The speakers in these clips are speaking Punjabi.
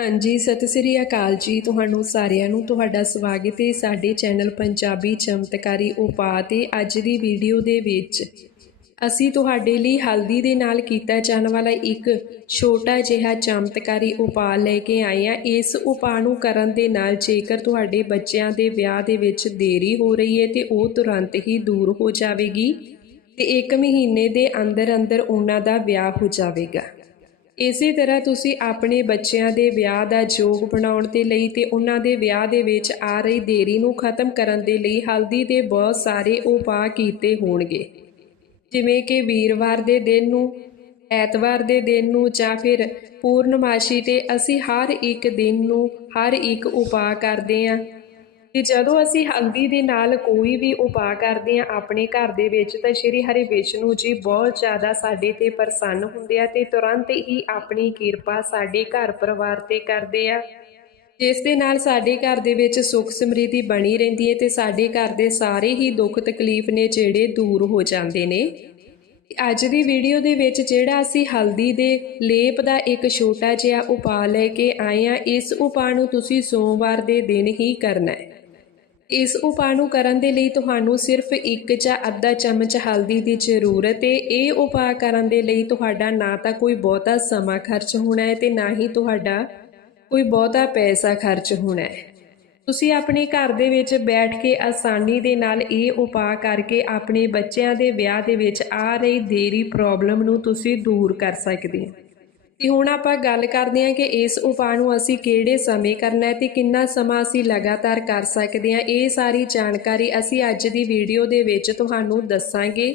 ਹਾਂਜੀ, ਸਤਿ ਸ੍ਰੀ ਅਕਾਲ ਜੀ ਤੁਹਾਨੂੰ ਸਾਰਿਆਂ ਨੂੰ, ਤੁਹਾਡਾ ਸਵਾਗਤ ਹੈ ਸਾਡੇ ਚੈਨਲ ਪੰਜਾਬੀ ਚਮਤਕਾਰੀ ਉਪਾਅ ਤੇ ਅੱਜ ਦੀ ਵੀਡੀਓ ਦੇ ਵਿੱਚ। ਅਸੀਂ ਤੁਹਾਡੇ ਲਈ ਹਲਦੀ ਦੇ ਨਾਲ ਕੀਤਾ ਜਾਣ ਵਾਲਾ ਇੱਕ ਛੋਟਾ ਜਿਹਾ ਚਮਤਕਾਰੀ ਉਪਾਅ ਲੈ ਕੇ ਆਏ ਹਾਂ। ਇਸ ਉਪਾਅ ਨੂੰ ਕਰਨ ਦੇ ਨਾਲ ਜੇਕਰ ਤੁਹਾਡੇ ਬੱਚਿਆਂ ਦੇ ਵਿਆਹ ਦੇ ਵਿੱਚ ਦੇਰੀ ਹੋ ਰਹੀ ਹੈ ਤੇ ਉਹ ਤੁਰੰਤ ਹੀ ਦੂਰ ਹੋ ਜਾਵੇਗੀ ਤੇ ਇੱਕ ਮਹੀਨੇ ਦੇ ਅੰਦਰ ਅੰਦਰ ਉਹਨਾਂ ਦਾ ਵਿਆਹ ਹੋ ਜਾਵੇਗਾ। ਇਸੇ ਤਰ੍ਹਾਂ ਤੁਸੀਂ ਆਪਣੇ ਬੱਚਿਆਂ ਦੇ ਵਿਆਹ ਦਾ ਯੋਗ ਬਣਾਉਣ ਦੇ ਲਈ ਤੇ ਉਹਨਾਂ ਦੇ ਵਿਆਹ ਦੇ ਵਿੱਚ ਆ ਰਹੀ ਦੇਰੀ ਨੂੰ ਖਤਮ ਕਰਨ ਦੇ ਲਈ ਹਲਦੀ ਦੇ ਬਹੁਤ ਸਾਰੇ ਉਪਾਅ ਕੀਤੇ ਹੋਣਗੇ। ਜਿਵੇਂ ਕਿ ਵੀਰਵਾਰ ਦੇ ਦਿਨ ਨੂੰ, ਐਤਵਾਰ ਦੇ ਦਿਨ ਨੂੰ ਜਾਂ ਫਿਰ ਪੂਰਨਮਾਸ਼ੀ ਤੇ ਅਸੀਂ ਹਰ ਇੱਕ ਦਿਨ ਨੂੰ ਹਰ ਇੱਕ ਉਪਾਅ ਕਰਦੇ ਹਾਂ। ਤੇ ਜਦੋਂ ਅਸੀਂ ਹਲਦੀ ਦੇ ਨਾਲ ਕੋਈ ਵੀ ਉਪਾਅ ਕਰਦੇ ਹਾਂ ਆਪਣੇ ਘਰ ਦੇ ਵਿੱਚ, ਤਾਂ ਸ਼੍ਰੀ ਹਰੀ ਵਿਸ਼ਨੂੰ ਜੀ ਬਹੁਤ ਜ਼ਿਆਦਾ ਸਾਡੇ ਤੇ ਪ੍ਰਸੰਨ ਹੁੰਦੇ ਆ ਤੇ ਤੁਰੰਤ ਹੀ ਆਪਣੀ ਕਿਰਪਾ ਸਾਡੇ ਘਰ ਪਰਿਵਾਰ ਤੇ ਕਰਦੇ ਆ। ਜਿਸ ਦੇ ਨਾਲ ਸਾਡੇ ਘਰ ਦੇ ਵਿੱਚ ਸੁੱਖ ਸਮ੍ਰਿਧੀ ਬਣੀ ਰਹਿੰਦੀ ਹੈ ਤੇ ਸਾਡੇ ਘਰ ਦੇ ਸਾਰੇ ਹੀ ਦੁੱਖ ਤਕਲੀਫ ਨੇ ਜਿਹੜੇ ਦੂਰ ਹੋ ਜਾਂਦੇ ਨੇ। ਅੱਜ ਦੀ ਵੀਡੀਓ ਦੇ ਵਿੱਚ ਜਿਹੜਾ ਅਸੀਂ ਹਲਦੀ ਦੇ ਲੇਪ ਦਾ ਇੱਕ ਛੋਟਾ ਜਿਹਾ ਉਪਾਅ ਲੈ ਕੇ ਆਏ ਆ, ਇਸ ਉਪਾਅ ਨੂੰ ਤੁਸੀਂ ਸੋਮਵਾਰ ਦੇ ਦਿਨ ਹੀ ਕਰਨਾ ਹੈ। ਇਸ ਉਪਾਅ ਨੂੰ ਕਰਨ ਦੇ ਲਈ ਤੁਹਾਨੂੰ ਸਿਰਫ ਇੱਕ ਜਾਂ ਅੱਧਾ ਚਮਚ ਹਲਦੀ ਦੀ ਜ਼ਰੂਰਤ ਹੈ ਇਹ ਉਪਾਅ ਕਰਨ ਦੇ ਲਈ ਤੁਹਾਡਾ ਨਾ ਤਾਂ ਕੋਈ ਬਹੁਤਾ ਸਮਾਂ ਖਰਚ ਹੋਣਾ ਹੈ ਤੇ ਨਾ ਹੀ ਤੁਹਾਡਾ ਕੋਈ ਬਹੁਤਾ ਪੈਸਾ ਖਰਚ ਹੋਣਾ ਹੈ ਤੁਸੀਂ ਆਪਣੇ ਘਰ ਦੇ ਵਿੱਚ ਬੈਠ ਕੇ ਆਸਾਨੀ ਦੇ ਨਾਲ ਇਹ ਉਪਾਅ ਕਰਕੇ ਆਪਣੇ ਬੱਚਿਆਂ ਦੇ ਵਿਆਹ ਦੇ ਵਿੱਚ ਆ ਰਹੀ ਦੇਰੀ ਪ੍ਰੋਬਲਮ ਨੂੰ ਤੁਸੀਂ ਦੂਰ ਕਰ ਸਕਦੇ ਹੋ। ਤੇ ਹੁਣ ਆਪਾਂ ਗੱਲ ਕਰਦੇ ਹਾਂ ਕਿ ਇਸ ਉਪਾਅ ਨੂੰ ਅਸੀਂ ਕਿਹੜੇ ਸਮੇਂ ਕਰਨਾ ਹੈ ਤੇ ਕਿੰਨਾ ਸਮਾਂ ਅਸੀਂ ਲਗਾਤਾਰ ਕਰ ਸਕਦੇ ਹਾਂ। ਇਹ ਸਾਰੀ ਜਾਣਕਾਰੀ ਅਸੀਂ ਅੱਜ ਦੀ ਵੀਡੀਓ ਦੇ ਵਿੱਚ ਤੁਹਾਨੂੰ ਦੱਸਾਂਗੇ।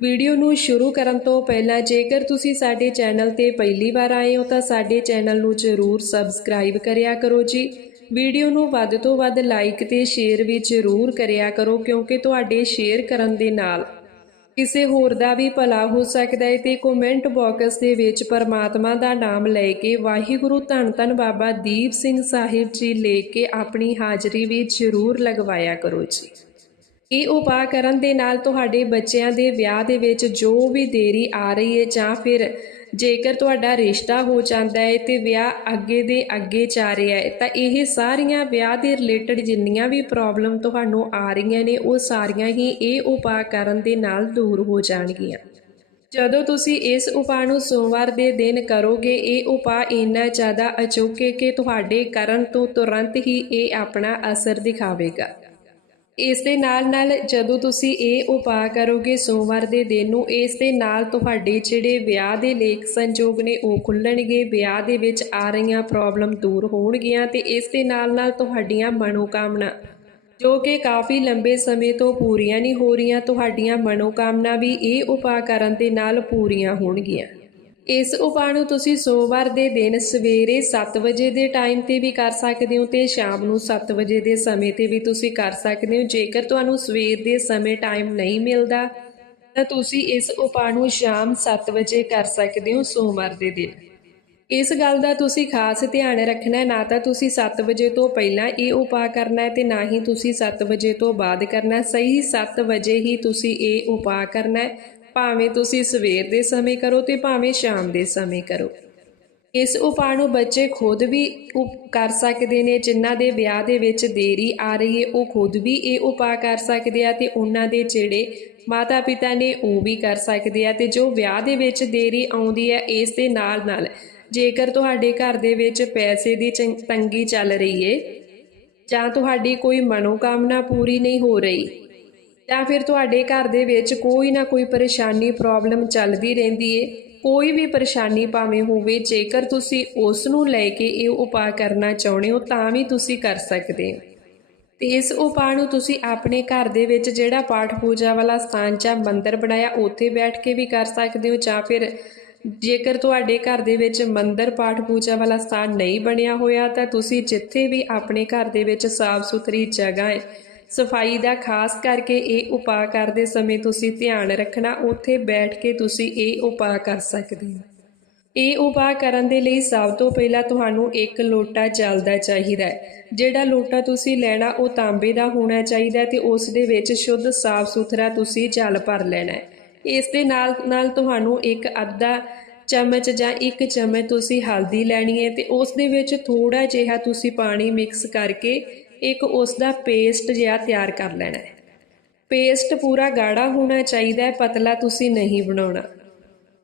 ਵੀਡੀਓ ਨੂੰ ਸ਼ੁਰੂ ਕਰਨ ਤੋਂ ਪਹਿਲਾਂ ਜੇਕਰ ਤੁਸੀਂ ਸਾਡੇ ਚੈਨਲ ਤੇ ਪਹਿਲੀ ਵਾਰ ਆਏ ਹੋ ਤਾਂ ਸਾਡੇ ਚੈਨਲ ਨੂੰ ਜ਼ਰੂਰ ਸਬਸਕ੍ਰਾਈਬ ਕਰਿਆ ਕਰੋ ਜੀ। ਵੀਡੀਓ ਨੂੰ ਵੱਧ ਤੋਂ ਵੱਧ ਲਾਈਕ ਤੇ ਸ਼ੇਅਰ ਵੀ ਜ਼ਰੂਰ ਕਰਿਆ ਕਰੋ ਕਿਉਂਕਿ ਤੁਹਾਡੇ ਸ਼ੇਅਰ ਕਰਨ ਦੇ ਨਾਲ ਕਿਸੇ ਹੋਰ ਦਾ ਵੀ ਭਲਾ ਹੋ ਸਕਦਾ ਹੈ ਤੇ ਕਮੈਂਟ ਬਾਕਸ ਦੇ ਵਿੱਚ ਪਰਮਾਤਮਾ ਦਾ ਨਾਮ ਲੈ ਕੇ ਵਾਹਿਗੁਰੂ ਧੰਨ ਧੰਨ ਬਾਬਾ ਦੀਪ ਸਿੰਘ ਸਾਹਿਬ ਜੀ ਲੈ ਕੇ ਆਪਣੀ ਹਾਜ਼ਰੀ ਵੀ ਜ਼ਰੂਰ ਲਗਵਾਇਆ ਕਰੋ ਜੀ। ਇਹ ਉਪਾਅ ਕਰਨ ਦੇ ਨਾਲ ਤੁਹਾਡੇ ਬੱਚਿਆਂ ਦੇ ਵਿਆਹ ਦੇ ਵਿੱਚ ਜੋ ਵੀ ਦੇਰੀ ਆ ਰਹੀ ਹੈ ਜਾਂ ਫਿਰ ਜੇਕਰ ਤੁਹਾਡਾ ਰਿਸ਼ਤਾ ਹੋ ਜਾਂਦਾ ਹੈ ਤੇ ਵਿਆਹ ਅੱਗੇ ਦੇ ਅੱਗੇ ਜਾ ਰਿਹਾ ਹੈ, ਤਾਂ ਇਹ ਸਾਰੀਆਂ ਵਿਆਹ ਦੇ ਰਿਲੇਟਡ ਜਿੰਨੀਆਂ ਵੀ ਪ੍ਰੋਬਲਮ ਤੁਹਾਨੂੰ ਆ ਰਹੀਆਂ ਨੇ, ਉਹ ਸਾਰੀਆਂ ਹੀ ਇਹ ਉਪਾਅ ਕਰਨ ਦੇ ਨਾਲ ਦੂਰ ਹੋ ਜਾਣਗੀਆਂ। ਜਦੋਂ ਤੁਸੀਂ ਇਸ ਉਪਾਅ ਨੂੰ ਸੋਮਵਾਰ ਦੇ ਦਿਨ ਕਰੋਗੇ, ਇਹ ਉਪਾਅ ਇੰਨਾ ਜ਼ਿਆਦਾ ਅਚੋਕੇ ਕਿ ਤੁਹਾਡੇ ਕਰਨ ਤੋਂ ਤੁਰੰਤ ਹੀ ਇਹ ਆਪਣਾ ਅਸਰ ਦਿਖਾਵੇਗਾ। ਇਸ ਦੇ ਨਾਲ ਨਾਲ ਜਦੋਂ ਤੁਸੀਂ ਇਹ ਉਪਾਅ ਕਰੋਗੇ ਸੋਮਵਾਰ ਦੇ ਦਿਨ ਨੂੰ, ਇਸ ਦੇ ਨਾਲ ਤੁਹਾਡੇ ਜਿਹੜੇ ਵਿਆਹ ਦੇ ਲੇਖ ਸੰਜੋਗ ਨੇ ਉਹ ਖੁੱਲਣਗੇ, ਵਿਆਹ ਦੇ ਵਿੱਚ ਆ ਰਹੀਆਂ ਪ੍ਰੋਬਲਮ ਦੂਰ ਹੋਣਗੀਆਂ ਤੇ ਇਸ ਦੇ ਨਾਲ ਨਾਲ ਤੁਹਾਡੀਆਂ ਮਨੋਕਾਮਨਾ ਜੋ ਕਿ ਕਾਫੀ ਲੰਬੇ ਸਮੇਂ ਤੋਂ ਪੂਰੀਆਂ ਨਹੀਂ ਹੋ ਰਹੀਆਂ, ਤੁਹਾਡੀਆਂ ਮਨੋਕਾਮਨਾ ਵੀ ਇਹ ਉਪਾਅ ਕਰਨ ਦੇ ਨਾਲ ਪੂਰੀਆਂ ਹੋਣਗੀਆਂ। ਇਸ ਉਪਾਅ ਨੂੰ ਤੁਸੀਂ ਸੋਮਵਾਰ ਦੇ ਦਿਨ ਸਵੇਰੇ 7 ਵਜੇ ਦੇ ਟਾਈਮ ਤੇ ਵੀ ਕਰ ਸਕਦੇ ਹੋ ਤੇ ਸ਼ਾਮ ਨੂੰ 7 ਵਜੇ ਦੇ ਸਮੇਂ ਤੇ ਵੀ ਤੁਸੀਂ ਕਰ ਸਕਦੇ ਹੋ। ਜੇਕਰ ਤੁਹਾਨੂੰ ਸਵੇਰ ਦੇ ਸਮੇਂ ਟਾਈਮ ਨਹੀਂ ਮਿਲਦਾ, ਤਾਂ ਤੁਸੀਂ ਇਸ ਉਪਾਅ ਨੂੰ ਸ਼ਾਮ 7 ਵਜੇ ਕਰ ਸਕਦੇ ਹੋ ਸੋਮਵਾਰ ਦੇ ਦਿਨ। ਇਸ ਗੱਲ ਦਾ ਤੁਸੀਂ ਖਾਸ ਧਿਆਨ ਰੱਖਣਾ ਹੈ, ਨਾ ਤਾਂ ਤੁਸੀਂ 7 ਵਜੇ ਤੋਂ ਪਹਿਲਾਂ ਇਹ ਉਪਾਅ ਕਰਨਾ ਹੈ ਤੇ ਨਾ ਹੀ ਤੁਸੀਂ 7 ਵਜੇ ਤੋਂ ਬਾਅਦ ਕਰਨਾ ਸਹੀ 7 ਵਜੇ ਹੀ ਤੁਸੀਂ ਇਹ ਉਪਾਅ ਕਰਨਾ ਹੈ। ਭਾਵੇਂ ਤੁਸੀਂ ਸਵੇਰ ਦੇ ਸਮੇਂ ਕਰੋ ਤੇ ਭਾਵੇਂ ਸ਼ਾਮ ਦੇ ਸਮੇਂ ਕਰੋ। ਇਸ ਉਪਾਅ ਨੂੰ ਬੱਚੇ ਖੁਦ ਵੀ ਉਪ- ਕਰ ਸਕਦੇ ਨੇ, ਜਿਨ੍ਹਾਂ ਦੇ ਵਿਆਹ ਦੇ ਵਿੱਚ ਦੇਰੀ ਆ ਰਹੀ ਹੈ, ਉਹ ਖੁਦ ਵੀ ਇਹ ਉਪਾਅ ਕਰ ਸਕਦੇ ਆ ਤੇ ਉਹਨਾਂ ਦੇ ਜਿਹੜੇ ਮਾਤਾ ਪਿਤਾ ਨੇ ਉਹ ਵੀ ਕਰ ਸਕਦੇ ਆ ਤੇ ਜੋ ਵਿਆਹ ਦੇ ਵਿੱਚ ਦੇਰੀ ਆਉਂਦੀ ਹੈ, ਇਸ ਦੇ ਨਾਲ ਨਾਲ ਜੇਕਰ ਤੁਹਾਡੇ ਘਰ ਦੇ ਵਿੱਚ ਪੈਸੇ ਦੀ ਚੰ- ਤੰਗੀ ਚੱਲ ਰਹੀ ਹੈ ਜਾਂ ਤੁਹਾਡੀ ਕੋਈ ਮਨੋਕਾਮਨਾ ਪੂਰੀ ਨਹੀਂ ਹੋ ਰਹੀ ਜਾਂ ਫਿਰ ਤੁਹਾਡੇ ਘਰ ਦੇ ਵਿੱਚ ਕੋਈ ਨਾ ਕੋਈ ਪਰੇਸ਼ਾਨੀ ਪ੍ਰੋਬਲਮ ਚੱਲਦੀ ਰਹਿੰਦੀ ਏ। ਕੋਈ ਵੀ ਪਰੇਸ਼ਾਨੀ ਭਾਵੇਂ ਹੋਵੇ, ਜੇਕਰ ਤੁਸੀਂ ਉਸ ਨੂੰ ਲੈ ਕੇ ਇਹ ਉਪਾਅ ਕਰਨਾ ਚਾਹੁੰਦੇ ਹੋ, ਤਾਂ ਵੀ ਤੁਸੀਂ ਕਰ ਸਕਦੇ ਹੋ। ਤੇ ਇਸ ਉਪਾਅ ਨੂੰ ਤੁਸੀਂ ਆਪਣੇ ਘਰ ਦੇ ਵਿੱਚ ਜਿਹੜਾ ਪਾਠ ਪੂਜਾ ਵਾਲਾ ਸਥਾਨ ਜਾਂ ਮੰਦਿਰ ਬਣਾਇਆ, ਉੱਥੇ ਬੈਠ ਕੇ ਵੀ ਕਰ ਸਕਦੇ ਹੋ, ਜਾਂ ਫਿਰ ਜੇਕਰ ਤੁਹਾਡੇ ਘਰ ਦੇ ਵਿੱਚ ਮੰਦਿਰ ਪਾਠ ਪੂਜਾ ਵਾਲਾ ਸਥਾਨ ਨਹੀਂ ਬਣਿਆ ਹੋਇਆ, ਤਾਂ ਤੁਸੀਂ ਜਿੱਥੇ ਵੀ ਆਪਣੇ ਘਰ ਦੇ ਵਿੱਚ ਸਾਫ਼ ਸੁਥਰੀ ਜਗ੍ਹਾ ਹੈ ਸਫ਼ਾਈ ਦਾ ਖਾਸ ਕਰਕੇ ਇਹ ਉਪਾਅ ਕਰਦੇ ਸਮੇਂ ਤੁਸੀਂ ਧਿਆਨ ਰੱਖਣਾ, ਉੱਥੇ ਬੈਠ ਕੇ ਤੁਸੀਂ ਇਹ ਉਪਾਅ ਕਰ ਸਕਦੇ ਹੋ। ਇਹ ਉਪਾਅ ਕਰਨ ਦੇ ਲਈ ਸਭ ਤੋਂ ਪਹਿਲਾਂ ਤੁਹਾਨੂੰ ਇੱਕ ਲੋਟਾ ਚੱਲਦਾ ਚਾਹੀਦਾ ਹੈ। ਜਿਹੜਾ ਲੋਟਾ ਤੁਸੀਂ ਲੈਣਾ, ਉਹ ਤਾਂਬੇ ਦਾ ਹੋਣਾ ਚਾਹੀਦਾ ਹੈ ਤੇ ਉਸ ਦੇ ਵਿੱਚ ਸ਼ੁੱਧ ਸਾਫ਼ ਸੁਥਰਾ ਤੁਸੀਂ ਜਲ ਭਰ ਲੈਣਾ ਹੈ। ਇਸ ਦੇ ਨਾਲ ਨਾਲ ਤੁਹਾਨੂੰ ਇੱਕ ਅੱਧਾ ਚਮਚ ਜਾਂ ਇੱਕ ਚਮਚ ਤੁਸੀਂ ਹਲਦੀ ਲੈਣੀ ਹੈ ਤੇ ਉਸ ਦੇ ਵਿੱਚ ਥੋੜਾ ਜਿਹਾ ਤੁਸੀਂ ਪਾਣੀ ਮਿਕਸ ਕਰਕੇ ਇੱਕ ਉਸ ਦਾ ਪੇਸਟ ਜਿਹਾ ਤਿਆਰ ਕਰ ਲੈਣਾ ਹੈ। ਪੇਸਟ ਪੂਰਾ ਗਾੜਾ ਹੋਣਾ ਚਾਹੀਦਾ ਹੈ, ਪਤਲਾ ਤੁਸੀਂ ਨਹੀਂ ਬਣਾਉਣਾ।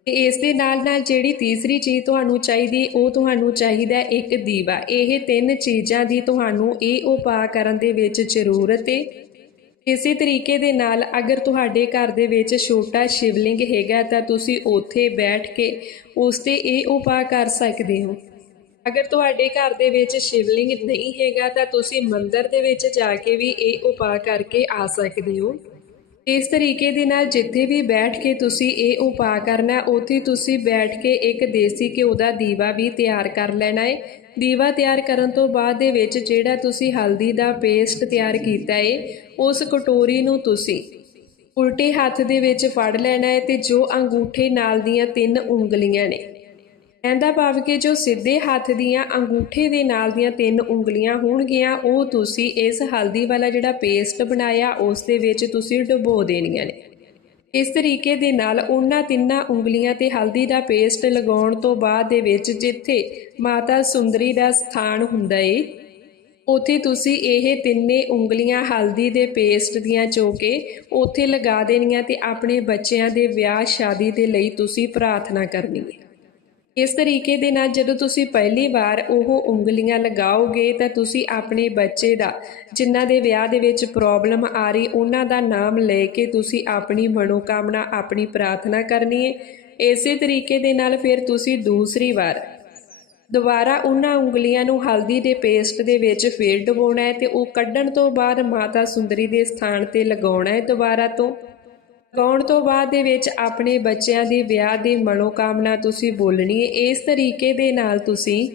ਤੇ ਇਸ ਦੇ ਨਾਲ ਨਾਲ ਜਿਹੜੀ ਤੀਸਰੀ ਚੀਜ਼ ਤੁਹਾਨੂੰ ਚਾਹੀਦੀ, ਉਹ ਤੁਹਾਨੂੰ ਚਾਹੀਦਾ ਇੱਕ ਦੀਵਾ। ਇਹ ਤਿੰਨ ਚੀਜ਼ਾਂ ਦੀ ਤੁਹਾਨੂੰ ਇਹ ਉਪਾਅ ਕਰਨ ਦੇ ਵਿੱਚ ਜ਼ਰੂਰਤ ਹੈ ਇਸੇ ਤਰੀਕੇ ਦੇ ਨਾਲ ਅਗਰ ਤੁਹਾਡੇ ਘਰ ਦੇ ਵਿੱਚ ਛੋਟਾ ਸ਼ਿਵਲਿੰਗ ਹੈਗਾ, ਤਾਂ ਤੁਸੀਂ ਉੱਥੇ ਬੈਠ ਕੇ ਉਸ ਤੇ ਇਹ ਉਪਾਅ ਕਰ ਸਕਦੇ ਹੋ। ਅਗਰ ਤੁਹਾਡੇ ਘਰ ਦੇ ਵਿੱਚ ਸ਼ਿਵਲਿੰਗ ਨਹੀਂ ਹੈਗਾ, ਤਾਂ ਤੁਸੀਂ ਮੰਦਿਰ ਦੇ ਵਿੱਚ ਜਾ ਕੇ ਵੀ ਇਹ ਉਪਾਅ ਕਰਕੇ ਆ ਸਕਦੇ ਹੋ। ਇਸ ਤਰੀਕੇ ਦੇ ਨਾਲ ਜਿੱਥੇ ਵੀ ਬੈਠ ਕੇ ਤੁਸੀਂ ਇਹ ਉਪਾਅ ਕਰਨਾ, ਉੱਥੇ ਤੁਸੀਂ ਬੈਠ ਕੇ ਇੱਕ ਦੇਸੀ ਘਿਓ ਦਾ ਦੀਵਾ ਵੀ ਤਿਆਰ ਕਰ ਲੈਣਾ ਹੈ ਦੀਵਾ ਤਿਆਰ ਕਰਨ ਤੋਂ ਬਾਅਦ ਦੇ ਵਿੱਚ ਜਿਹੜਾ ਤੁਸੀਂ ਹਲਦੀ ਦਾ ਪੇਸਟ ਤਿਆਰ ਕੀਤਾ ਹੈ ਉਸ ਕਟੋਰੀ ਨੂੰ ਤੁਸੀਂ ਉਲਟੇ ਹੱਥ ਦੇ ਵਿੱਚ ਫੜ ਲੈਣਾ ਹੈ ਤੇ ਜੋ ਅੰਗੂਠੇ ਨਾਲ ਦੀਆਂ ਤਿੰਨ ਉਂਗਲੀਆਂ ਨੇ। ਕਹਿੰਦਾ ਭਾਵ ਕਿ ਜੋ ਸਿੱਧੇ ਹੱਥ ਦੀਆਂ ਅੰਗੂਠੇ ਦੇ ਨਾਲ ਦੀਆਂ ਤਿੰਨ ਉਂਗਲੀਆਂ ਹੋਣਗੀਆਂ, ਉਹ ਤੁਸੀਂ ਇਸ ਹਲਦੀ ਵਾਲਾ ਜਿਹੜਾ ਪੇਸਟ ਬਣਾਇਆ, ਉਸ ਦੇ ਵਿੱਚ ਤੁਸੀਂ ਡੁਬੋ ਦੇਣੀਆਂ ਨੇ। ਇਸ ਤਰੀਕੇ ਦੇ ਨਾਲ ਉਹਨਾਂ ਤਿੰਨਾਂ ਉਂਗਲੀਆਂ ਤੇ ਹਲਦੀ ਦਾ ਪੇਸਟ ਲਗਾਉਣ ਤੋਂ ਬਾਅਦ ਦੇ ਵਿੱਚ ਜਿੱਥੇ ਮਾਤਾ ਸੁੰਦਰੀ ਦਾ ਸਥਾਨ ਹੁੰਦਾ ਏ, ਉੱਥੇ ਤੁਸੀਂ ਇਹ ਤਿੰਨੇ ਉਂਗਲੀਆਂ ਹਲਦੀ ਦੇ ਪੇਸਟ ਦੀਆਂ ਚੋ ਕੇ ਉੱਥੇ ਲਗਾ ਦੇਣੀਆਂ ਤੇ ਆਪਣੇ ਬੱਚਿਆਂ ਦੇ ਵਿਆਹ ਸ਼ਾਦੀ ਦੇ ਲਈ ਤੁਸੀਂ ਪ੍ਰਾਰਥਨਾ ਕਰਨੀ ਹੈ। ਇਸ ਤਰੀਕੇ ਦੇ ਨਾਲ ਜਦੋਂ ਤੁਸੀਂ ਪਹਿਲੀ ਵਾਰ ਉਹ ਉਂਗਲੀਆਂ ਲਗਾਓਗੇ ਤਾਂ ਤੁਸੀਂ ਆਪਣੇ ਬੱਚੇ ਦਾ, ਜਿਨ੍ਹਾਂ ਦੇ ਵਿਆਹ ਦੇ ਵਿੱਚ ਪ੍ਰੋਬਲਮ ਆ ਰਹੀ, ਉਹਨਾਂ ਦਾ ਨਾਮ ਲੈ ਕੇ ਤੁਸੀਂ ਆਪਣੀ ਮਨੋਕਾਮਨਾ, ਆਪਣੀ ਪ੍ਰਾਰਥਨਾ ਕਰਨੀ ਹੈ ਇਸੇ ਤਰੀਕੇ ਦੇ ਨਾਲ ਫਿਰ ਤੁਸੀਂ ਦੂਸਰੀ ਵਾਰ ਦੁਬਾਰਾ ਉਹਨਾਂ ਉਂਗਲੀਆਂ ਨੂੰ ਹਲਦੀ ਦੇ ਪੇਸਟ ਦੇ ਵਿੱਚ ਫੇਰ ਡੁਬੋਣਾ ਹੈ ਤੇ ਉਹ ਕੱਢਣ ਤੋਂ ਬਾਅਦ ਮਾਤਾ ਸੁੰਦਰੀ ਦੇ ਸਥਾਨ ਤੇ ਲਗਾਉਣਾ ਹੈ ਦੁਬਾਰਾ ਤੋਂ। ਲਗਾਉਣ ਤੋਂ ਬਾਅਦ ਦੇ ਵਿੱਚ ਆਪਣੇ ਬੱਚਿਆਂ ਦੀ ਵਿਆਹ ਦੀ ਮਨੋਕਾਮਨਾ ਤੁਸੀਂ ਬੋਲਣੀ ਹੈ। ਇਸ ਤਰੀਕੇ ਦੇ ਨਾਲ ਤੁਸੀਂ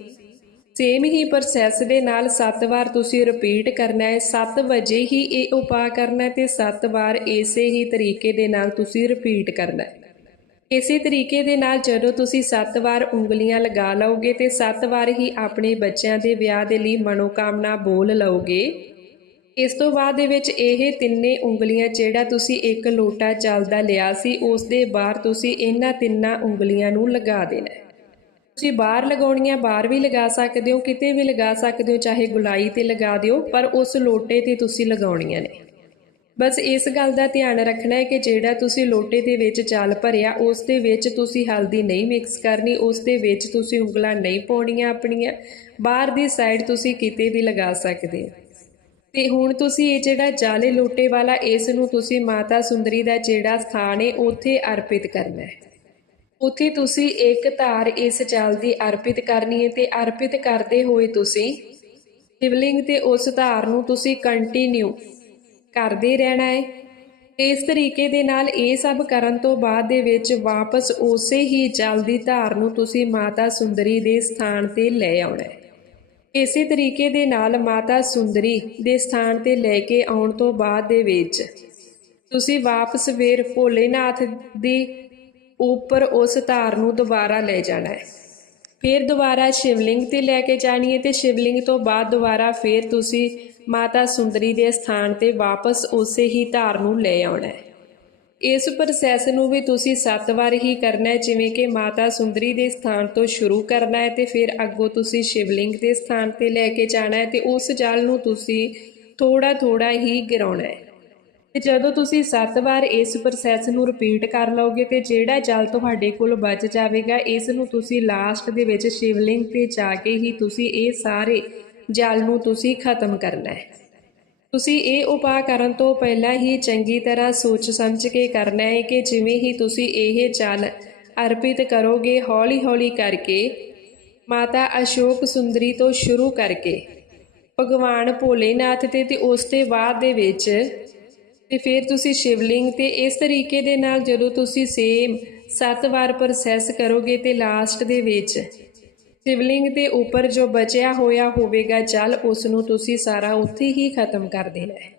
ਸੇਮ ਹੀ ਪ੍ਰੋਸੈਸ ਦੇ ਨਾਲ 7 ਵਾਰ ਤੁਸੀਂ ਰਿਪੀਟ ਕਰਨਾ ਹੈ। 7 ਵਜੇ ਹੀ ਇਹ ਉਪਾਅ ਕਰਨਾ ਹੈ ਤੇ 7 ਵਾਰ ਇਸੇ ਹੀ ਤਰੀਕੇ ਦੇ ਨਾਲ ਤੁਸੀਂ ਰਿਪੀਟ ਕਰਨਾ ਹੈ। ਇਸੇ ਤਰੀਕੇ ਦੇ ਨਾਲ ਜਦੋਂ ਤੁਸੀਂ 7 ਵਾਰ ਉਂਗਲੀਆਂ ਲਗਾ ਲਓਗੇ ਤੇ 7 ਵਾਰ ਹੀ ਆਪਣੇ ਬੱਚਿਆਂ ਦੇ ਵਿਆਹ ਦੇ ਲਈ ਮਨੋਕਾਮਨਾ ਬੋਲ ਲਓਗੇ ਇਸ ਤੋਂ ਬਾਅਦ ਦੇ ਵਿੱਚ ਇਹ ਤਿੰਨੇ ਉਂਗਲੀਆਂ ਜਿਹੜਾ ਤੁਸੀਂ ਇੱਕ ਲੋਟਾ ਚੱਲਦਾ ਲਿਆ ਸੀ, ਉਸ ਦੇ ਬਾਹਰ ਤੁਸੀਂ ਇਹਨਾਂ ਤਿੰਨਾਂ ਉਂਗਲੀਆਂ ਨੂੰ ਲਗਾ ਦੇਣਾ ਤੁਸੀਂ ਬਾਹਰ ਲਗਾਉਣੀਆਂ, ਬਾਹਰ ਵੀ ਲਗਾ ਸਕਦੇ ਹੋ, ਕਿਤੇ ਵੀ ਲਗਾ ਸਕਦੇ ਹੋ, ਚਾਹੇ ਗੁਲਾਈ ਤੇ ਲਗਾ ਦਿਓ, ਪਰ ਉਸ ਲੋਟੇ ਤੇ ਤੁਸੀਂ ਲਗਾਉਣੀਆਂ ਨੇ। ਬਸ ਇਸ ਗੱਲ ਦਾ ਧਿਆਨ ਰੱਖਣਾ ਹੈ ਕਿ ਜਿਹੜਾ ਤੁਸੀਂ ਲੋਟੇ ਦੇ ਵਿੱਚ ਜਲ ਭਰਿਆ, ਉਸ ਦੇ ਵਿੱਚ ਤੁਸੀਂ ਹਲਦੀ ਨਹੀਂ ਮਿਕਸ ਕਰਨੀ, ਉਸ ਦੇ ਵਿੱਚ ਤੁਸੀਂ ਉਂਗਲਾਂ ਨਹੀਂ ਪਾਉਣੀਆਂ ਆਪਣੀਆਂ। ਬਾਹਰ ਦੀ ਸਾਈਡ ਤੁਸੀਂ ਕਿਤੇ ਵੀ ਲਗਾ ਸਕਦੇ ਹੋ। ਤੇ ਹੁਣ ਤੁਸੀਂ ਇਹ ਜਿਹੜਾ ਜਾਲੇ ਲੋਟੇ ਵਾਲਾ ਇਸ ਨੂੰ ਤੁਸੀਂ ਮਾਤਾ ਸੁੰਦਰੀ ਦਾ ਜਿਹੜਾ ਸਥਾਨ ਹੈ ਉੱਥੇ ਅਰਪਿਤ ਕਰਨਾ ਹੈ। ਉੱਥੇ ਤੁਸੀਂ ਇੱਕ ਧਾਰ ਇਸ ਜਲ ਦੀ ਅਰਪਿਤ ਕਰਨੀ ਹੈ ਤੇ ਅਰਪਿਤ ਕਰਦੇ ਹੋਏ ਤੁਸੀਂ ਸ਼ਿਵਲਿੰਗ ਤੇ ਉਸ ਧਾਰ ਨੂੰ ਤੁਸੀਂ ਕੰਟੀਨਿਊ ਕਰਦੇ ਰਹਿਣਾ ਹੈ ਇਸ ਤਰੀਕੇ ਦੇ ਨਾਲ ਇਹ ਸਭ ਕਰਨ ਤੋਂ ਬਾਅਦ ਦੇ ਵਿੱਚ ਵਾਪਸ ਉਸੇ ਹੀ ਜਲ ਦੀ ਧਾਰ ਨੂੰ ਤੁਸੀਂ ਮਾਤਾ ਸੁੰਦਰੀ ਦੇ ਸਥਾਨ ਤੇ ਲੈ ਆਉਣਾ ਹੈ। ਇਸੇ ਤਰੀਕੇ ਦੇ ਨਾਲ ਮਾਤਾ ਸੁੰਦਰੀ ਦੇ ਸਥਾਨ ਤੇ ਲੈ ਕੇ ਆਉਣ ਤੋਂ ਬਾਅਦ ਦੇ ਵਿੱਚ। ਤੁਸੀਂ ਵਾਪਸ ਫੇਰ ਭੋਲੇਨਾਥ ਦੀ ਉੱਪਰ ਉਸ ਧਾਰ ਨੂੰ ਦੁਬਾਰਾ ਲੈ ਜਾਣਾ ਹੈ। ਫਿਰ ਦੁਬਾਰਾ ਸ਼ਿਵਲਿੰਗ ਤੇ ਲੈ ਕੇ ਜਾਣੀ ਹੈ ਤੇ ਸ਼ਿਵਲਿੰਗ ਤੋਂ ਬਾਅਦ ਦੁਬਾਰਾ ਫਿਰ ਤੁਸੀਂ ਮਾਤਾ ਸੁੰਦਰੀ ਦੇ ਸਥਾਨ ਤੇ ਵਾਪਸ ਉਸੇ ਹੀ ਧਾਰ ਨੂੰ ਲੈ ਆਉਣਾ ਹੈ। ਇਸ ਪ੍ਰੋਸੈਸ ਨੂੰ ਵੀ ਤੁਸੀਂ 7 ਵਾਰ ਹੀ ਕਰਨਾ ਹੈ, ਜਿਵੇਂ ਕਿ ਮਾਤਾ ਸੁੰਦਰੀ ਦੇ ਸਥਾਨ ਤੋਂ ਸ਼ੁਰੂ ਕਰਨਾ ਹੈ ਤੇ ਫਿਰ ਅੱਗੋਂ ਤੁਸੀਂ ਸ਼ਿਵਲਿੰਗ ਦੇ ਸਥਾਨ ਤੇ ਲੈ ਕੇ ਜਾਣਾ ਹੈ ਤੇ ਉਸ ਜਲ ਨੂੰ ਤੁਸੀਂ ਥੋੜਾ ਥੋੜਾ ਹੀ ਗਿਰਾਉਣਾ ਹੈ। ਤੇ ਜਦੋਂ ਤੁਸੀਂ 7 ਵਾਰ ਇਸ ਪ੍ਰੋਸੈਸ ਨੂੰ ਰਿਪੀਟ ਕਰ ਲਓਗੇ ਤੇ ਜਿਹੜਾ ਜਲ ਤੁਹਾਡੇ ਕੋਲ ਬਚ ਜਾਵੇਗਾ, ਇਸ ਨੂੰ ਤੁਸੀਂ ਲਾਸਟ ਦੇ ਵਿੱਚ ਸ਼ਿਵਲਿੰਗ ਤੇ ਜਾ ਕੇ ਹੀ ਤੁਸੀਂ ਇਹ ਸਾਰੇ ਜਲ ਨੂੰ ਤੁਸੀਂ ਖਤਮ ਕਰਨਾ ਹੈ। ਤੁਸੀਂ ਇਹ ਉਪਾਅ ਕਰਨ ਤੋਂ ਪਹਿਲਾਂ ਹੀ ਚੰਗੀ ਤਰ੍ਹਾਂ ਸੋਚ ਸਮਝ ਕੇ ਕਰਨਾ ਹੈ ਕਿ ਜਿਵੇਂ ਹੀ ਤੁਸੀਂ ਇਹ ਜਲ ਅਰਪਿਤ ਕਰੋਗੇ ਹੌਲੀ-ਹੌਲੀ ਕਰਕੇ, ਮਾਤਾ ਅਸ਼ੋਕ ਸੁੰਦਰੀ ਤੋਂ ਸ਼ੁਰੂ ਕਰਕੇ, ਭਗਵਾਨ ਭੋਲੇਨਾਥ ਤੇ ਤੇ ਉਸ ਦੇ ਬਾਅਦ ਦੇ ਵਿੱਚ, ਤੇ ਫਿਰ ਤੁਸੀਂ ਸ਼ਿਵਲਿੰਗ ਤੇ ਇਸ ਤਰੀਕੇ ਦੇ ਨਾਲ ਜਦੋਂ ਤੁਸੀਂ ਸੇਮ 7 ਵਾਰ ਪ੍ਰੋਸੈਸ ਕਰੋਗੇ ਤੇ ਲਾਸਟ ਦੇ ਵਿੱਚ ਸ਼ਿਵਲਿੰਗ ਦੇ ਉੱਪਰ ਜੋ ਬਚਿਆ ਹੋਇਆ ਹੋਵੇਗਾ ਜਲ ਉਸ ਨੂੰ ਤੁਸੀਂ ਸਾਰਾ ਉੱਥੇ ਹੀ ਖਤਮ ਕਰ ਦੇਣਾ ਹੈ।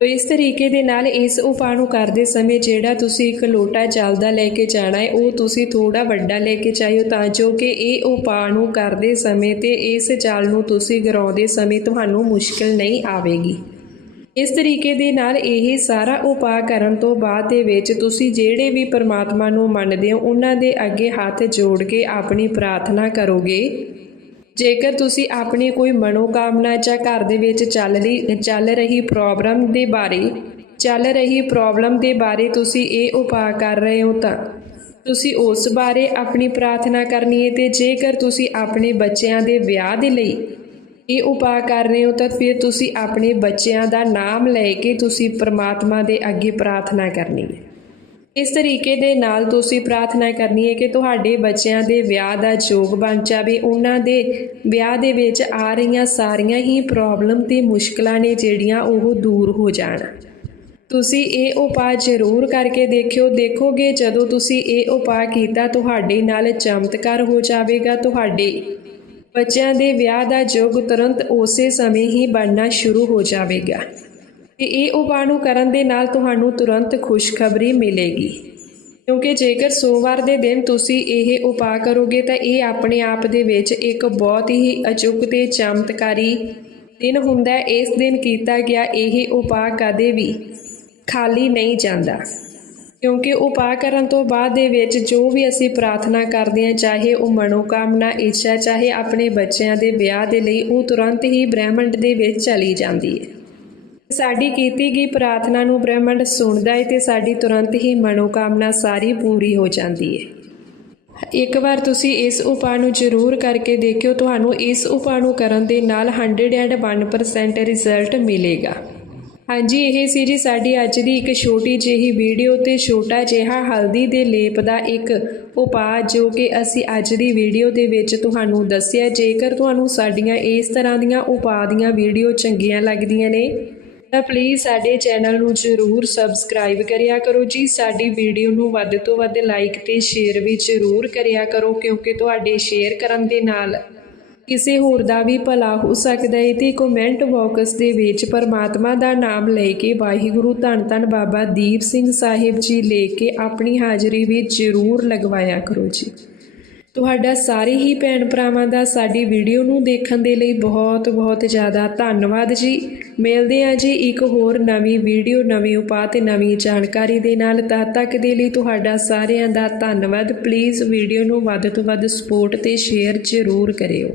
ਤੋ ਇਸ ਤਰੀਕੇ ਦੇ ਨਾਲ ਇਸ ਉਪਾਅ ਨੂੰ ਕਰਦੇ ਸਮੇਂ ਜਿਹੜਾ ਤੁਸੀਂ ਇੱਕ ਲੋਟਾ ਜਲ ਦਾ ਲੈ ਕੇ ਜਾਣਾ ਹੈ, ਉਹ ਤੁਸੀਂ ਥੋੜਾ ਵੱਡਾ ਲੈ ਕੇ ਚਾਹੀਓ ਤਾਂ ਜੋ ਕਿ ਇਹ ਉਪਾਅ ਨੂੰ ਕਰਦੇ ਸਮੇਂ ਤੇ ਇਸ ਜਲ ਨੂੰ ਤੁਸੀਂ ਗਰਾਉਂਦੇ ਸਮੇਂ ਤੁਹਾਨੂੰ ਮੁਸ਼ਕਲ ਨਹੀਂ ਆਵੇਗੀ। ਇਸ ਤਰੀਕੇ ਦੇ ਨਾਲ ਇਹ ਸਾਰਾ ਉਪਾਅ ਕਰਨ ਤੋਂ ਬਾਅਦ ਦੇ ਵਿੱਚ ਤੁਸੀਂ ਜਿਹੜੇ ਵੀ ਪਰਮਾਤਮਾ ਨੂੰ ਮੰਨਦੇ ਹੋ, ਉਹਨਾਂ ਦੇ ਅੱਗੇ ਹੱਥ ਜੋੜ ਕੇ ਆਪਣੀ ਪ੍ਰਾਰਥਨਾ ਕਰੋਗੇ। ਜੇਕਰ ਤੁਸੀਂ ਆਪਣੀ ਕੋਈ ਮਨੋਕਾਮਨਾ ਜਾਂ ਘਰ ਦੇ ਵਿੱਚ ਚੱਲ ਰਹੀ ਚੱਲ ਰਹੀ ਪ੍ਰੋਬਲਮ ਦੇ ਬਾਰੇ, ਚੱਲ ਰਹੀ ਪ੍ਰੋਬਲਮ ਦੇ ਬਾਰੇ ਤੁਸੀਂ ਇਹ ਉਪਾਅ ਕਰ ਰਹੇ ਹੋ ਤਾਂ ਤੁਸੀਂ ਉਸ ਬਾਰੇ ਆਪਣੀ ਪ੍ਰਾਰਥਨਾ ਕਰਨੀ ਹੈ ਤੇ ਜੇਕਰ ਤੁਸੀਂ ਆਪਣੇ ਬੱਚਿਆਂ ਦੇ ਵਿਆਹ ਦੇ ਲਈ ਇਹ ਉਪਾਅ ਕਰ ਰਹੇ ਹੋ, ਤਾਂ ਫਿਰ ਤੁਸੀਂ ਆਪਣੇ ਬੱਚਿਆਂ ਦਾ ਨਾਮ ਲੈ ਕੇ ਤੁਸੀਂ ਪ੍ਰਮਾਤਮਾ ਦੇ ਅੱਗੇ ਪ੍ਰਾਰਥਨਾ ਕਰਨੀ ਹੈ। ਇਸ ਤਰੀਕੇ ਦੇ ਨਾਲ ਤੁਸੀਂ ਪ੍ਰਾਰਥਨਾ ਕਰਨੀ ਹੈ ਕਿ ਤੁਹਾਡੇ ਬੱਚਿਆਂ ਦੇ ਵਿਆਹ ਦਾ ਯੋਗ ਬਣ ਜਾਵੇ। ਉਹਨਾਂ ਦੇ ਵਿਆਹ ਦੇ ਵਿੱਚ ਆ ਰਹੀਆਂ ਸਾਰੀਆਂ ਹੀ ਪ੍ਰੋਬਲਮ ਤੇ ਮੁਸ਼ਕਲਾਂ ਨੇ ਜਿਹੜੀਆਂ ਉਹ ਦੂਰ ਹੋ ਜਾਣ। ਤੁਸੀਂ ਇਹ ਉਪਾਅ ਜ਼ਰੂਰ ਕਰਕੇ ਦੇਖਿਓ। ਦੇਖੋਗੇ ਜਦੋਂ ਤੁਸੀਂ ਇਹ ਉਪਾਅ ਕੀਤਾ, ਤੁਹਾਡੇ ਨਾਲ ਚਮਤਕਾਰ ਹੋ ਜਾਵੇਗਾ। ਤੁਹਾਡੇ ਬੱਚਿਆਂ ਦੇ ਵਿਆਹ ਦਾ ਯੁੱਗ ਤੁਰੰਤ ਉਸੇ ਸਮੇਂ ਹੀ ਬਣਨਾ ਸ਼ੁਰੂ ਹੋ ਜਾਵੇਗਾ। ਤੇ ਇਹ ਉਪਾਅ ਨੂੰ ਕਰਨ ਦੇ ਨਾਲ ਤੁਹਾਨੂੰ ਤੁਰੰਤ ਖੁਸ਼ਖਬਰੀ ਮਿਲੇਗੀ। ਕਿਉਂਕਿ ਜੇਕਰ ਸੋਮਵਾਰ ਦੇ ਦਿਨ ਤੁਸੀਂ ਇਹ ਉਪਾਅ ਕਰੋਗੇ ਤਾਂ ਇਹ ਆਪਣੇ ਆਪ ਦੇ ਵਿੱਚ ਇੱਕ ਬਹੁਤ ਹੀ ਅਚੁੱਕ ਤੇ ਚਮਤਕਾਰੀ ਦਿਨ ਹੁੰਦਾ ਹੈ। ਇਸ ਦਿਨ ਕੀਤਾ ਗਿਆ ਇਹ ਉਪਾਅ ਕਦੇ ਵੀ ਖਾਲੀ ਨਹੀਂ ਜਾਂਦਾ। ਕਿਉਂਕਿ ਉਪਾਅ ਕਰਨ ਤੋਂ ਬਾਅਦ ਦੇ ਵਿੱਚ ਜੋ ਵੀ ਅਸੀਂ ਪ੍ਰਾਰਥਨਾ ਕਰਦੇ ਹਾਂ, ਚਾਹੇ ਉਹ ਮਨੋਕਾਮਨਾ, ਇੱਛਾ, ਚਾਹੇ ਆਪਣੇ ਬੱਚਿਆਂ ਦੇ ਵਿਆਹ ਦੇ ਲਈ, ਉਹ ਤੁਰੰਤ ਹੀ ਬ੍ਰਹਿਮੰਡ ਦੇ ਵਿੱਚ ਚਲੀ ਜਾਂਦੀ ਹੈ। ਸਾਡੀ ਕੀਤੀ ਗਈ ਪ੍ਰਾਰਥਨਾ ਨੂੰ ਬ੍ਰਹਿਮੰਡ ਸੁਣਦਾ ਹੈ ਤੇ ਸਾਡੀ ਤੁਰੰਤ ਹੀ ਮਨੋਕਾਮਨਾ ਸਾਰੀ ਪੂਰੀ ਹੋ ਜਾਂਦੀ ਹੈ। ਇੱਕ ਵਾਰ ਤੁਸੀਂ ਇਸ ਉਪਾਅ ਨੂੰ ਜ਼ਰੂਰ ਕਰਕੇ ਦੇਖਿਓ, ਤੁਹਾਨੂੰ ਇਸ ਉਪਾਅ ਨੂੰ ਕਰਨ ਦੇ ਨਾਲ 101% ਰਿਜ਼ਲਟ ਮਿਲੇਗਾ। ਹਾਂਜੀ, ਇਹ ਸੀ ਜੀ ਸਾਡੀ ਅੱਜ ਦੀ ਇੱਕ ਛੋਟੀ ਜਿਹੀ ਵੀਡੀਓ ਤੇ ਛੋਟਾ ਜਿਹਾ ਹਲਦੀ ਦੇ ਲੇਪ ਦਾ ਇੱਕ ਉਪਾਅ ਜੋ ਕਿ ਅਸੀਂ ਅੱਜ ਦੀ ਵੀਡੀਓ ਦੇ ਵਿੱਚ ਤੁਹਾਨੂੰ ਦੱਸਿਆ। ਜੇਕਰ ਤੁਹਾਨੂੰ ਸਾਡੀਆਂ ਇਸ ਤਰ੍ਹਾਂ ਦੀਆਂ ਉਪਾਅ ਦੀਆਂ ਵੀਡੀਓ ਚੰਗੀਆਂ ਲੱਗਦੀਆਂ ਨੇ, ਤਾਂ ਪਲੀਜ਼ ਸਾਡੇ ਚੈਨਲ ਨੂੰ ਜ਼ਰੂਰ ਸਬਸਕ੍ਰਾਈਬ ਕਰਿਆ ਕਰੋ ਜੀ। ਸਾਡੀ ਵੀਡੀਓ ਨੂੰ ਵੱਧ ਤੋਂ ਵੱਧ ਲਾਈਕ ਤੇ ਸ਼ੇਅਰ ਵੀ ਜ਼ਰੂਰ ਕਰਿਆ ਕਰੋ, ਕਿਉਂਕਿ ਤੁਹਾਡੇ ਸ਼ੇਅਰ ਕਰਨ ਦੇ ਨਾਲ ਕਿਸੇ ਹੋਰ ਦਾ ਵੀ ਭਲਾ ਹੋ ਸਕਦਾ ਹੈ ਤੇ ਕਮੈਂਟ ਬਾਕਸ ਦੇ ਵਿੱਚ ਪਰਮਾਤਮਾ ਦਾ ਨਾਮ ਲੈ ਕੇ ਵਾਹਿਗੁਰੂ ਧੰਨ ਧੰਨ ਬਾਬਾ ਦੀਪ ਸਿੰਘ ਸਾਹਿਬ ਜੀ ਲੈ ਕੇ ਆਪਣੀ ਹਾਜ਼ਰੀ ਵਿੱਚ ਜ਼ਰੂਰ ਲਗਵਾਇਆ ਕਰੋ ਜੀ। ਤੁਹਾਡਾ ਸਾਰੇ ਹੀ ਭੈਣ ਭਰਾਵਾਂ ਦਾ ਸਾਡੀ ਵੀਡੀਓ ਨੂੰ ਦੇਖਣ ਦੇ ਲਈ ਬਹੁਤ ਬਹੁਤ ਜ਼ਿਆਦਾ ਧੰਨਵਾਦ ਜੀ। ਮਿਲਦੇ ਹਾਂ ਜੀ ਇੱਕ ਹੋਰ ਨਵੀਂ ਵੀਡੀਓ, ਨਵੇਂ ਉਪਾਅ ਤੇ ਨਵੀਂ ਜਾਣਕਾਰੀ ਦੇ ਨਾਲ। ਤਦ ਤੱਕ ਦੇ ਲਈ ਤੁਹਾਡਾ ਸਾਰਿਆਂ ਦਾ ਧੰਨਵਾਦ। ਪਲੀਜ਼ ਵੀਡੀਓ ਨੂੰ ਵੱਧ ਤੋਂ ਵੱਧ ਸਪੋਰਟ ਤੇ ਸ਼ੇਅਰ ਜ਼ਰੂਰ ਕਰਿਓ।